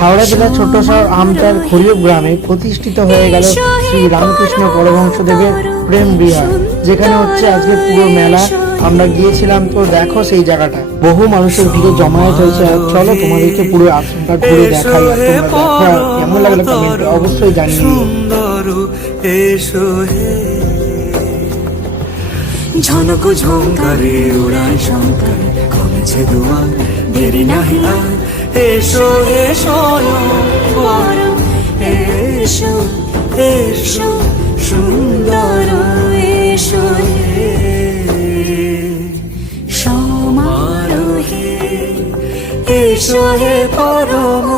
হাওড়া জেলার ছোট্ট শহর আমতার খড়িয়প গ্রামে প্রতিষ্ঠিত হয়ে গেল শ্রী রামকৃষ্ণ পরমহংসদেবের প্রেম বিহার, যেখানে হচ্ছে আজকে পুরো মেলা। আমরা গিয়েছিলাম, তো দেখো সেই জায়গাটা বহু মানুষের ভিড়ে জমায়েত হয়েছে। চলো তোমাদেরকে পুরো আশ্রমটা ঘুরে দেখাই, আর তোমরা দেখো আর কেমন লাগলো কমেন্টে অবশ্যই জানিয়ে দিও। ঝনক ঝঙ্কারে উড়ায় শঙ্কর, কমেছে দুয়ার দেরি নাহি আর। এসো এসো পরম, এসো এসো সুন্দর, এসো হে সমারোহে, এসো হে পরম